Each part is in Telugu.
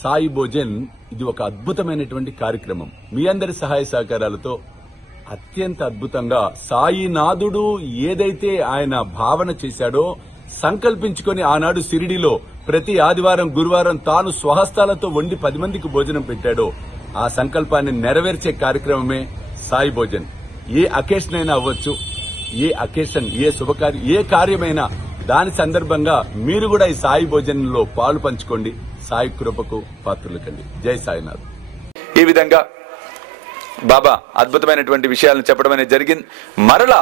సాయి భోజన్ ఇది ఒక అద్భుతమైనటువంటి కార్యక్రమం. మీ అందరి సహాయ సహకారాలతో అత్యంత అద్భుతంగా సాయినాథుడు ఏదైతే ఆయన భావన చేశాడో సంకల్పించుకొని ఆనాడు షిరిడీలో ప్రతి ఆదివారం గురువారం తాను స్వహస్తాలతో వండి 10 మందికి భోజనం పెట్టాడో ఆ సంకల్పాన్ని నెరవేర్చే కార్యక్రమమే సాయి భోజన్. ఏ అకేషన్ అయినా అవ్వచ్చు, ఏ అకేషన్, ఏ శుభకార్యం, ఏ కార్యమైనా దాని సందర్భంగా మీరు కూడా ఈ సాయి భోజనంలో పాలు పంచుకోండి. సాయి కృపకు పాత్రలు కండి. జై సాయినాథ్. ఈ విధంగా బాబా అద్భుతమైనటువంటి విషయాలను చెప్పడం అనేది జరిగింది. మరలా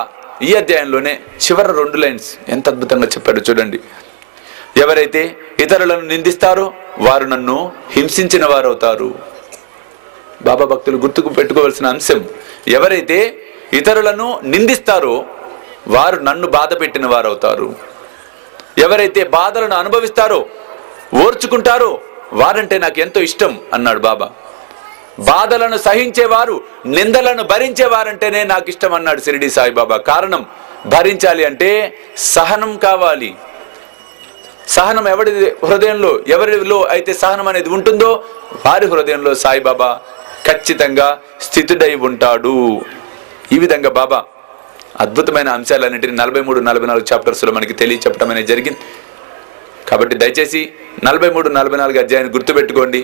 ఈ అధ్యాయంలోనే చివరి 2 లైన్స్ ఎంత అద్భుతంగా చెప్పాడు చూడండి. ఎవరైతే ఇతరులను నిందిస్తారో వారు నన్ను హింసించిన వారవుతారు. బాబా భక్తులు గుర్తుకు పెట్టుకోవాల్సిన అంశం, ఎవరైతే ఇతరులను నిందిస్తారో వారు నన్ను బాధ పెట్టిన వారవుతారు. ఎవరైతే బాధలను అనుభవిస్తారో ఓర్చుకుంటారో వారంటే నాకు ఎంతో ఇష్టం అన్నాడు బాబా. బాధలను సహించేవారు, నిందలను భరించేవారంటేనే నాకు ఇష్టం అన్నాడు షిరిడి సాయిబాబా. కారణం, భరించాలి అంటే సహనం కావాలి. సహనం ఎవరి హృదయంలో, ఎవరిలో అయితే సహనం అనేది ఉంటుందో వారి హృదయంలో సాయిబాబా ఖచ్చితంగా స్థితుడై ఉంటాడు. ఈ విధంగా బాబా అద్భుతమైన అంశాలన్నింటినీ 43-44 చాప్టర్స్లో మనకి తెలియచెప్పడం అనేది జరిగింది. కాబట్టి దయచేసి 43-44 అధ్యాయాన్ని గుర్తుపెట్టుకోండి.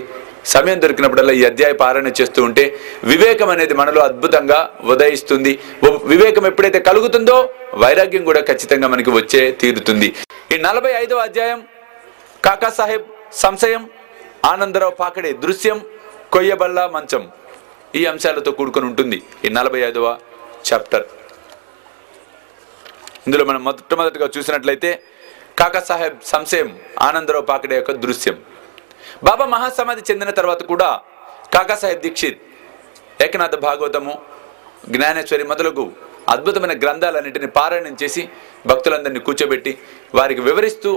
సమయం దొరికినప్పుడల్లా ఈ అధ్యాయ పారాయణ చేస్తూ ఉంటే వివేకం అనేది మనలో అద్భుతంగా ఉదయిస్తుంది. వివేకం ఎప్పుడైతే కలుగుతుందో వైరాగ్యం కూడా ఖచ్చితంగా మనకి వచ్చే తీరుతుంది. ఈ 45వ అధ్యాయం కాకా సాహెబ్ సంశయం, ఆనందరావు పాకడే దృశ్యం, కొయ్యబల్ల మంచం, ఈ అంశాలతో కూడుకొని ఉంటుంది ఈ 45వ చాప్టర్. ఇందులో మనం మొట్టమొదటిగా చూసినట్లయితే కాకా సాహెబ్ సంశయం, ఆనందరావు పాకడే యొక్క దృశ్యం. బాబా మహాసమాధి చెందిన తర్వాత కూడా కాకా సాహెబ్ దీక్షిత్ ఏకనాథ భాగవతము, జ్ఞానేశ్వరి మొదలగు అద్భుతమైన గ్రంథాలన్నింటినీ పారాయణం చేసి భక్తులందరినీ కూర్చోబెట్టి వారికి వివరిస్తూ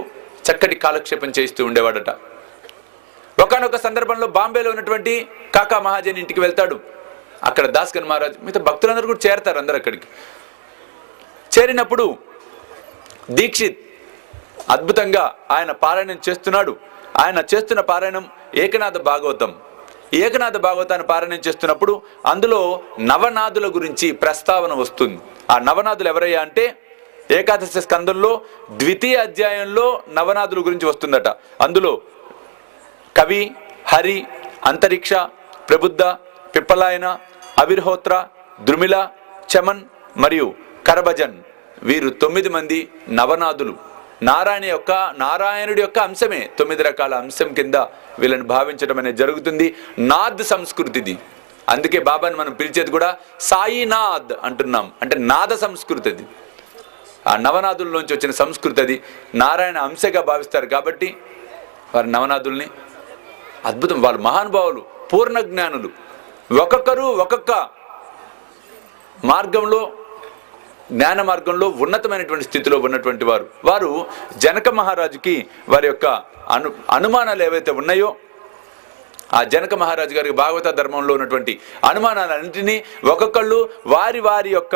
చక్కటి కాలక్షేపం చేస్తూ ఉండేవాడట. ఒకనొక సందర్భంలో బాంబేలో ఉన్నటువంటి కాకా మహాజన్ ఇంటికి వెళ్తాడు. అక్కడ దాస్గన్ మహారాజ్ మిగతా భక్తులందరూ కూడా చేరతారు. అందరు అక్కడికి చేరినప్పుడు దీక్షిత్ అద్భుతంగా ఆయన పారాయణం చేస్తున్నాడు. ఆయన చేస్తున్న పారాయణం ఏకనాథ భాగవతం. ఏకనాథ భాగవతాన్ని పారాయణం చేస్తున్నప్పుడు అందులో నవనాథుల గురించి ప్రస్తావన వస్తుంది. ఆ నవనాథులు ఎవరయ్యా అంటే ఏకాదశ స్కందంలో 2వ అధ్యాయంలో నవనాథుల గురించి వస్తుందట. అందులో కవి, హరి, అంతరిక్ష, ప్రబుద్ధ, పిప్పలాయన, అవిర్హోత్ర, ద్రుమిల, చమన్ మరియు కరభజన్, వీరు 9 మంది నవనాథులు. నారాయణుడి యొక్క అంశమే 9 రకాల అంశం కింద వీళ్ళని భావించడం అనేది జరుగుతుంది. నాద్ సంస్కృతిది. అందుకే బాబాని మనం పిలిచేది కూడా సాయినాథ్ అంటున్నాం. అంటే నాద సంస్కృతి అది. ఆ నవనాథుల్లోంచి వచ్చిన సంస్కృతి అది. నారాయణ అంశగా భావిస్తారు కాబట్టి వారి నవనాథుల్ని అద్భుతం. వాళ్ళు మహానుభావులు, పూర్ణ జ్ఞానులు. ఒక్కొక్కరు ఒక్కొక్క మార్గంలో, జ్ఞాన మార్గంలో ఉన్నతమైనటువంటి స్థితిలో ఉన్నటువంటి వారు. వారు జనక మహారాజుకి వారి యొక్క అనుమానాలు ఏవైతే ఉన్నాయో ఆ జనక మహారాజు గారికి భాగవత ధర్మంలో ఉన్నటువంటి అనుమానాలన్నింటినీ ఒక్కొక్కళ్ళు వారి వారి యొక్క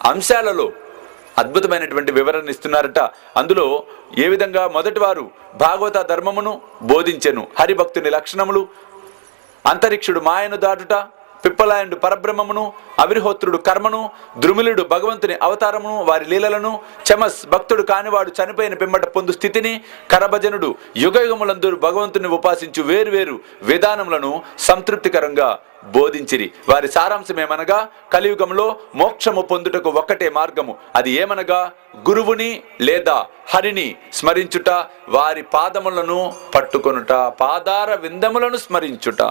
అంశాలలో అద్భుతమైనటువంటి వివరణ ఇస్తున్నారట. అందులో ఏ విధంగా మొదటి వారు భాగవత ధర్మమును బోధించెను, హరిభక్తుని లక్షణములు, అంతరిక్షుడు మాయను దాటుట, పిప్పలాయుడు పరబ్రహ్మమును, అవిర్హోత్రుడు కర్మను, ద్రుమిలుడు భగవంతుని అవతారమును వారి లీలలను, చమస్ భక్తుడు కానివాడు చనిపోయిన పిమ్మట పొందు స్థితిని, కరభజనుడు యుగయుగములందరూ భగవంతుని ఉపాసించు వేరువేరు విధానములను సంతృప్తికరంగా బోధించిరి. వారి సారాంశం ఏమనగా కలియుగంలో మోక్షము పొందుటకు ఒక్కటే మార్గము. అది ఏమనగా గురువుని లేదా హరిని స్మరించుట, వారి పాదములను పట్టుకొనుట, పాదార విందములను స్మరించుట.